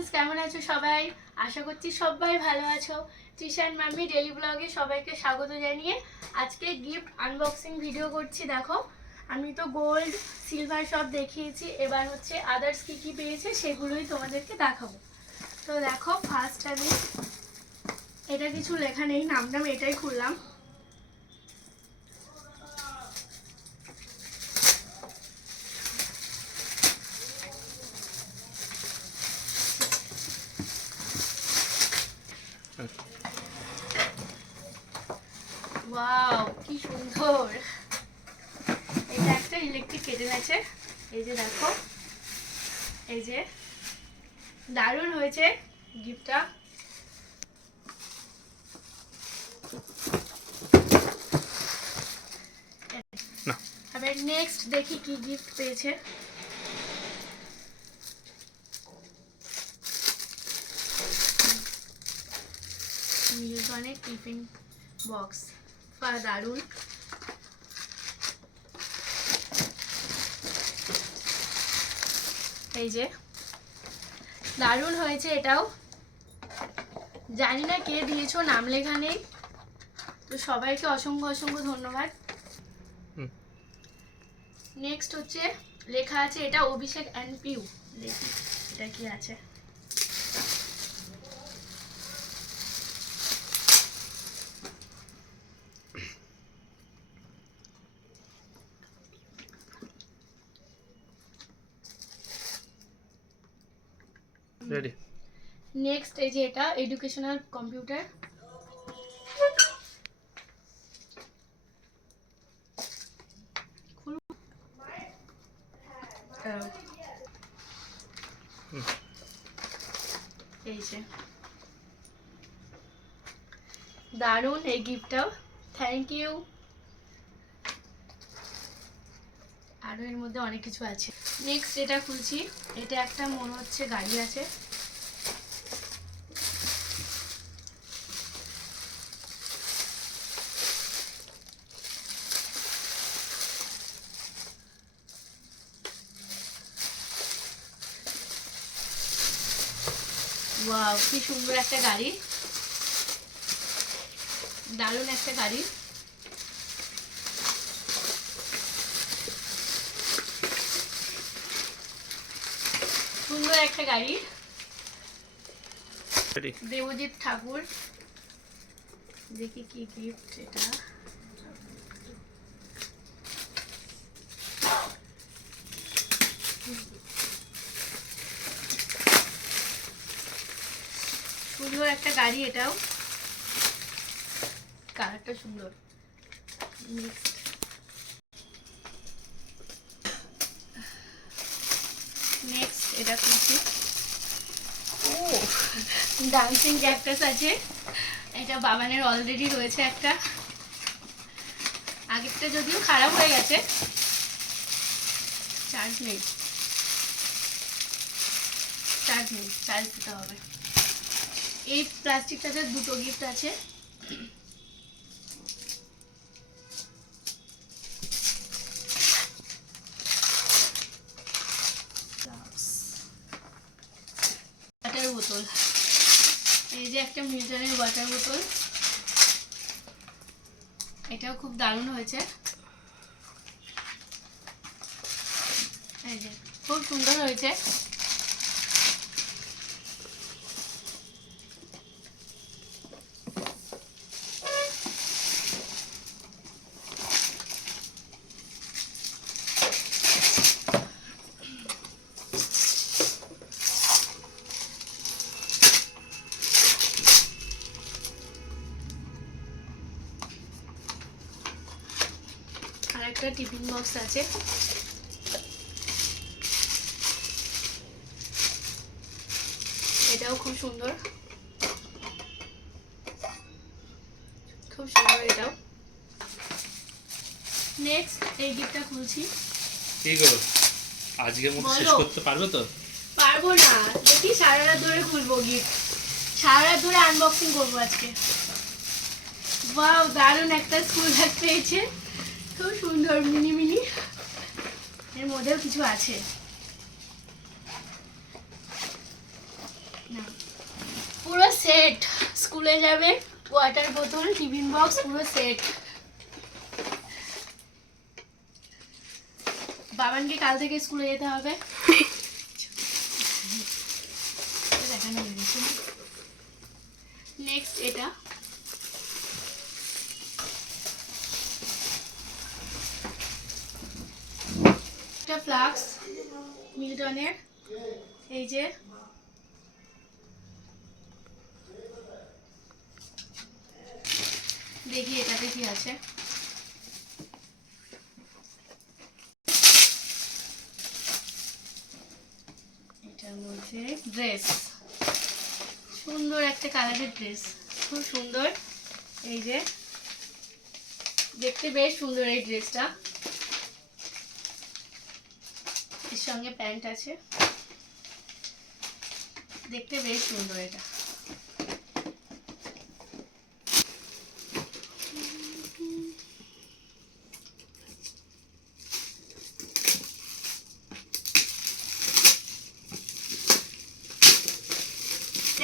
Friends, কেমন আছো সবাই? আশা করছি সবাই ভালো আছো। তৃষান মাম্মি ডেলি ব্লগে সবাইকে স্বাগত জানিয়ে আজকে গিফট আনবক্সিং ভিডিও করছি। দেখো, আমি তো গোল্ড সিলভার সব দেখিয়েছি, এবার হচ্ছে আদার্স কী কী পেয়েছে সেগুলোই তোমাদেরকে দেখাবো। তো দেখো, ফার্স্ট আমি এটা কিছু লেখা নেই, নাম এটাই খুললাম। ওয়াও, কি সুন্দর! এটা একটা ইলেকট্রিক কেটেল আছে, এই যে দেখো, এই যে দারুণ হয়েছে গিফটটা। এবার নেক্সট দেখি কি গিফট পেয়েছে। মিল্টনের টিফিন বক্স, দারুণ। এই যে দারুণ হয়েছে এটাও। জানি না কে দিয়েছো, নাম লেখা নেই, তো সবাইকে অসংখ্য অসংখ্য ধন্যবাদ। নেক্সট হচ্ছে লেখা আছে, এটা অভিষেক অ্যান্ড পিউ। দেখি এটা কি আছে। রেডি। নেক্সট এই যে এটা এডুকেশনাল কম্পিউটার। এই যে দারুণ এই গিফটটাও, থ্যাংক ইউ। আরো এর মধ্যে অনেক কিছু আছে। নেক্সট এটা খুলছি, এটা একটা মনে হচ্ছে গাড়ি আছে। ওয়াও, কি সুন্দর একটা গাড়ি, দারুণ একটা গাড়ি। সুন্দর একটা গাড়ি, দেবজিৎ ঠাকুর। দেখি কি গিফট এটা। সুন্দর একটা গাড়ি, এটাও কালারটা সুন্দর। নেক্সট এটা খুলছি। ও, ডান্সিং ক্যাকটাস আছে। এটা বাবানের অলরেডি রয়েছে একটা, আগেরটা যদিও খারাপ হয়ে গেছে। চার্জ নেই, চার্জ দিতে হবে। এই প্লাস্টিকটাতে দুটো গিফট আছে। ওয়াটার বোতল, এই যে একটা মিল্টনের ওয়াটার বোতল, এটাও খুব দারুণ হয়েছে। এই যে খুব সুন্দর হয়েছে। আর একটা টিফিন বক্স আছে। এটাও খুব সুন্দর, খুব সুন্দর এটাও। নেক্সট এই গিফটটা খুলছি। কি করো আজকের মধ্যে শেষ করতে পারবে তো? পারবো না, দেখি সারা রাত ধরে খুলবো গিফট, সারা রাত ধরে আনবক্সিং করবো আজকে। ওয়াও, দারুণ একটা স্কুল ব্যাগ পেয়েছে, খুব সুন্দর মিনি মিনি। এর মধ্যেও কিছু আছে। না, পুরো সেট। স্কুলে যাবে, ওয়াটার বোতল, টিফিন বক্স, পুরো সেট। বাবানকে কাল থেকে স্কুলে যেতে হবে। নেক্সট এটা একটা ফ্লাক্স মিল্টনের, এই যে দেখি এটাতে কি আছে। এটার মধ্যে ড্রেস, সুন্দর একটা কালারের ড্রেস, খুব সুন্দর। এই যে দেখতে বেশ সুন্দর এই ড্রেসটা, এর সঙ্গে প্যান্ট আছে, দেখতে বেশ সুন্দর এটা।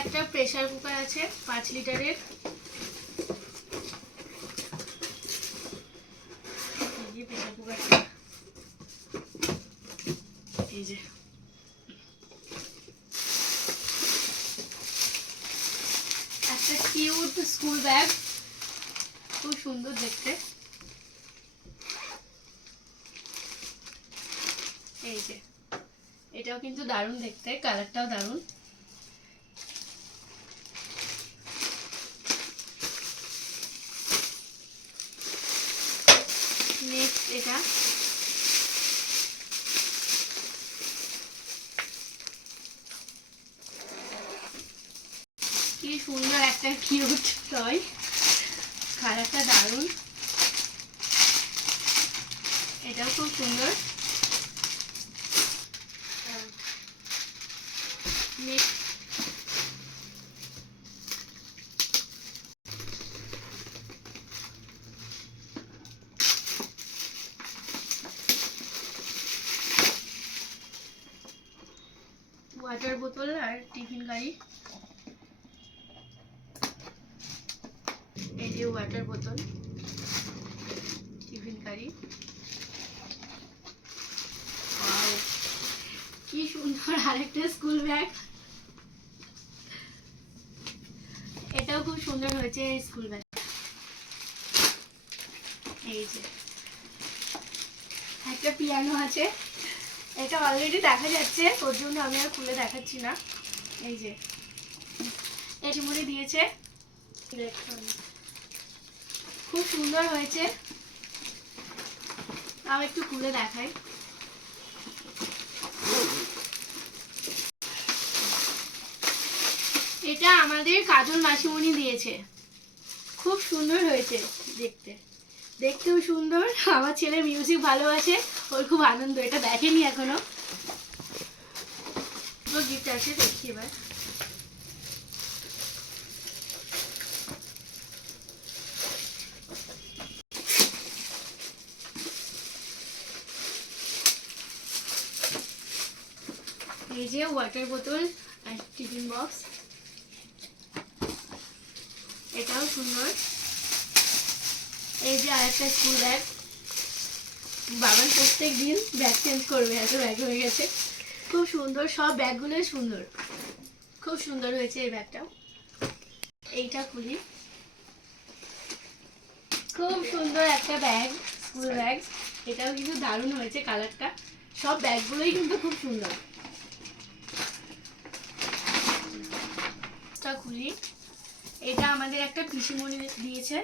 একটা প্রেসার কুকার আছে 5 লিটারের, প্রেসার কুকারটা এই যে। একটা কিউট স্কুল ব্যাগ, খুব সুন্দর দেখতে। এই যে এটাও কিন্তু দারুণ দেখতে, কালারটাও দারুণ। নেক্সট এটা কি সুন্দর একটা কিউট টয়, কালারটা দারুণ, এটাও খুব সুন্দর। ওয়াটার বোতল আর টিফিন গাড়ি, এই যে ওয়াটার বোতল, টিফিন গাড়ি, কি সুন্দর আরেকটা স্কুল ব্যাগ, এটাও খুব সুন্দর হয়েছে এই স্কুল ব্যাগ। এই যে একটা পিয়ানো আছে, এটা অলরেডি দেখা যাচ্ছে, ওর জন্য আমি আর খুলে দেখাচ্ছি না। এই যে এটি মনে দিয়েছে, খুব সুন্দর হয়েছে। আমি একটু খুলে দেখাই। এটা আমাদের কাজল মাসিমণি দিয়েছে, খুব সুন্দর হয়েছে দেখতে, দেখতেও সুন্দর। আমার ছেলে মিউজিক ভালোবাসে, ওর খুব আনন্দ, এটা দেখেনি এখনো। গিফট আছে, দেখি এবার। এই যে ওয়াটার বোতল আর টিফিন বক্স, এটাও সুন্দর। এই যে আরেকটা স্কুল ব্যাগ, বাবার প্রত্যেক দিন ব্যাগ চেঞ্জ করবে, এত ব্যাগ হয়ে গেছে, খুব সুন্দর। সব ব্যাগগুলোই সুন্দর, খুব সুন্দর হয়েছে এই ব্যাগটাও। এইটা খুলি, খুব সুন্দর একটা ব্যাগ, স্কুল ব্যাগ, এটাও কিন্তু দারুণ হয়েছে কালারটা। সব ব্যাগগুলোই কিন্তু খুব সুন্দর। খুলি, এটা আমাদের একটা পিসিমণি দিয়েছে,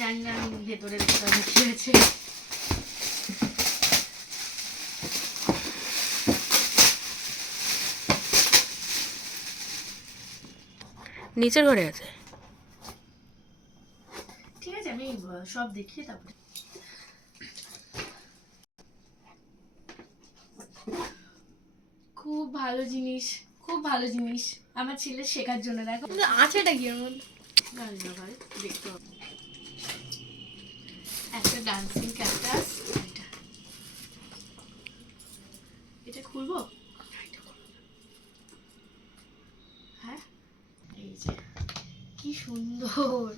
জানি না ভেতরে কি আছে। নিচের ঘরে আছে, ঠিক আছে, আমি সব দেখিয়ে তারপরে। খুব ভালো জিনিস, খুব খুব ভালো জিনিস আমার ছেলে শেখার জন্য। দেখো আছে এটা কি এর মধ্যে, জানি না ভাই, দেখতে হবে। একটা ডান্সিং ক্যাকটাস, এটা খুলবো, হ্যাঁ এই যে কি সুন্দর।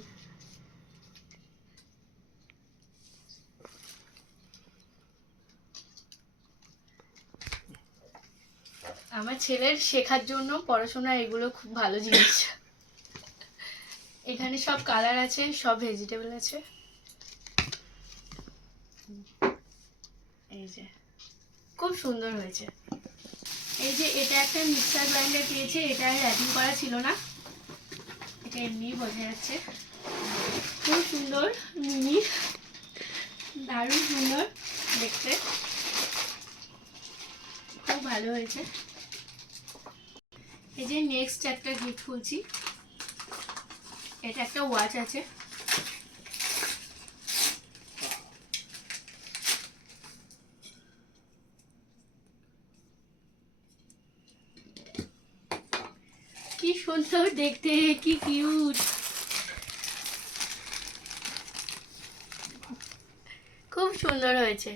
আমার ছেলের শেখার জন্য পড়াশোনা এগুলো খুব ভালো জিনিস। এখানে সব কালার আছে, সব ভেজিটেবল আছে। এই যে খুব সুন্দর হয়েছে। এই যে এটা একটা মিক্সার গ্রাইন্ডার পেয়েছে, এটা র্যাপিং করা ছিল না, এটা এমনি বোঝা যাচ্ছে। খুব সুন্দর মিনি, দারুণ সুন্দর দেখতে, খুব ভালো হয়েছে। এই যে নেক্সট একটা গিফট খুলছি, এটা একটা ওয়াচ আছে। কি সুন্দর দেখতে, কি কিউট, খুব সুন্দর হয়েছে।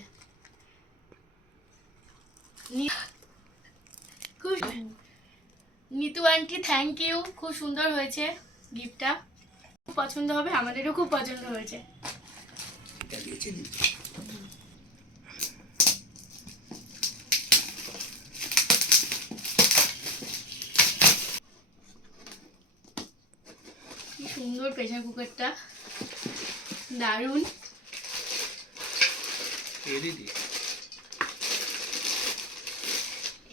খুব নিতু আন্টি থ্যাংক ইউ, খুব সুন্দর হয়েছে গিফটটা, খুব পছন্দ হবে, আমাদেরও খুব পছন্দ হয়েছে। কি সুন্দর প্রেসার কুকারটা, দারুণ।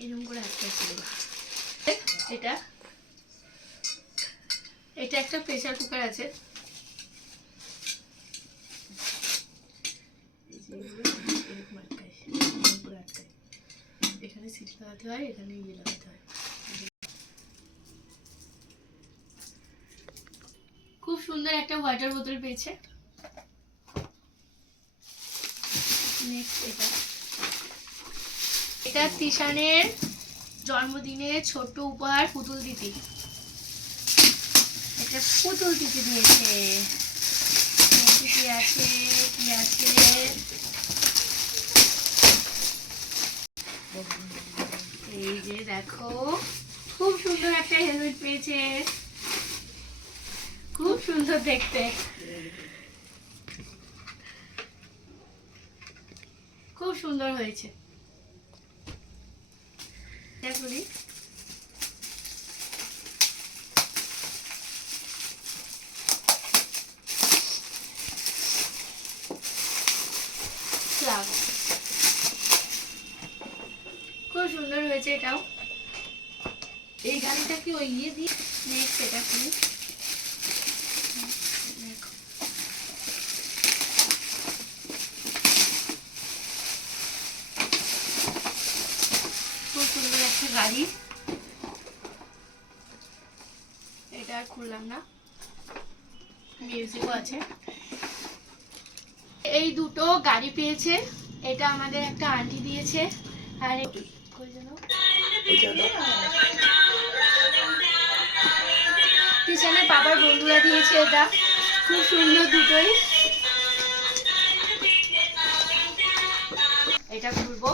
এরকম করে একটা ছিল, এটা এটা একটা প্রেসার কুকার আছে। এখানে সিট লাগাতে হয়, এখানে ইয়ে লাগাতে হয়। খুব সুন্দর একটা ওয়াটার বোতল পেয়েছে। নেক্সট এটা তিশানের জন্মদিনে ছোট্ট উপহার, পুতুল দিদি। এটা পুতুল দিদি দিয়েছে। কি আছে, কি আছে, এই যে দেখো খুব সুন্দর একটা হেলমেট পেয়েছে, খুব সুন্দর দেখতে, খুব সুন্দর হয়েছে। দেখুন খুব সুন্দর হয়েছে এটাও। এই গাড়িটা কি ওই ইয়ে দিয়ে, নেক্সট এটা খুলি, খুব সুন্দর একটা গাড়ি, এটা আর খুললাম না, মিউজিকও আছে। এই দুটো গাড়ি পেয়েছে, এটা আমাদের একটা আন্টি দিয়েছে, আর পিছনে বাবার বন্ধুরা দিয়েছে। এটা খুব সুন্দর দুটোই। এটা খুলবো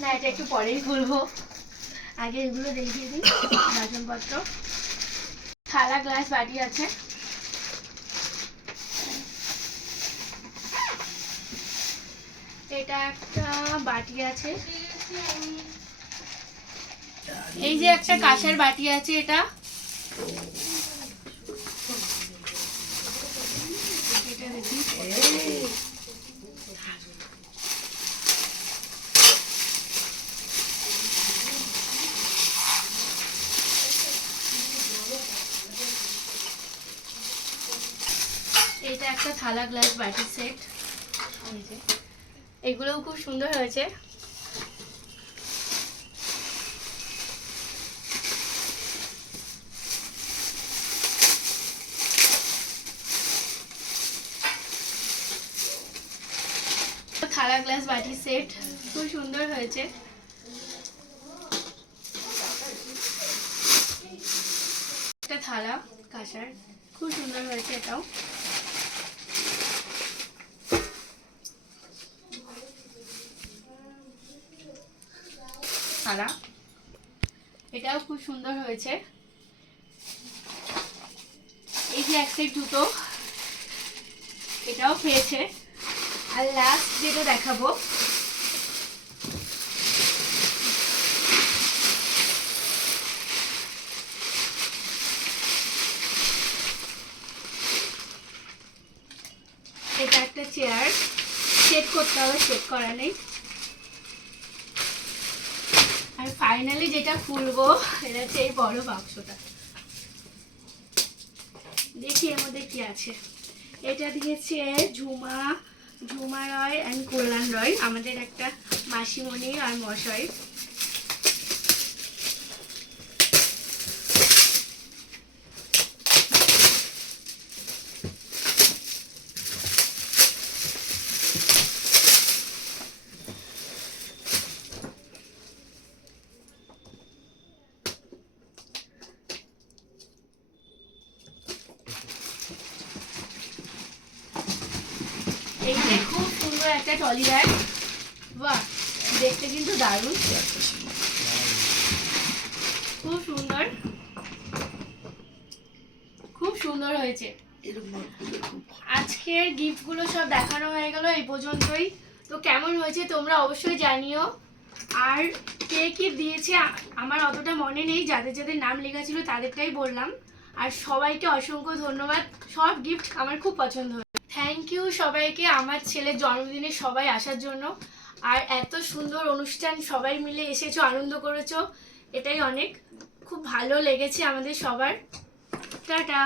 না, এটা একটু পরেই খুলবো, আগে এগুলো দেখিয়ে দিই। বাসনপত্র, থালা, গ্লাস, বাটি আছে। এটা একটা বাটি আছে, এই যে একটা কাঁসার বাটি আছে। এটা দেখি, এটা একটা থালা, গ্লাস, বাটি সেট। এগুলোও খুব সুন্দর হয়েছে। থালা, গ্লাস, বাটি সেট খুব সুন্দর হয়েছে। আসার। খুব সুন্দর হয়েছে এটাও। সারা এটাও খুব সুন্দর হয়েছে। এই যে এক সেট জুতো, এটাও পেয়েছে। আর লাস্ট যেটা দেখাবো, এটা একটা চেয়ার, সেট করতে হবে, সেট করা নেই। আর ফাইনালি যেটা খুলবো এটা হচ্ছে এই বড় বাক্সটা। দেখি এর মধ্যে কি আছে। এটা দিয়েছে ঝুমা রয় অ্যান্ড কল্যাণ রয়, আমাদের একটা মাসিমণি আর মশাই। এখানে খুব সুন্দর একটা টলি ব্যাগ। বাহ, দেখতে কিন্তু দারুণ, খুব সুন্দর, খুব সুন্দর হয়েছে। আজকের গিফটগুলো সব দেখানো হয়ে গেল এই পর্যন্তই। তো কেমন হয়েছে তোমরা অবশ্যই জানিও। আর কে কি দিয়েছে আমার অতটা মনে নেই, যাদের যাদের নাম লেখা ছিল তাদেরটাই বললাম। আর সবাইকে অসংখ্য ধন্যবাদ, সব গিফট আমার খুব পছন্দ হয়েছে। থ্যাংক ইউ সবাইকে আমার ছেলের জন্মদিনে সবাই আসার জন্য। আর এত সুন্দর অনুষ্ঠান, সবাই মিলে এসেছো, আনন্দ করেছো, এটাই অনেক। খুব ভালো লেগেছে আমাদের সবার। টাটা।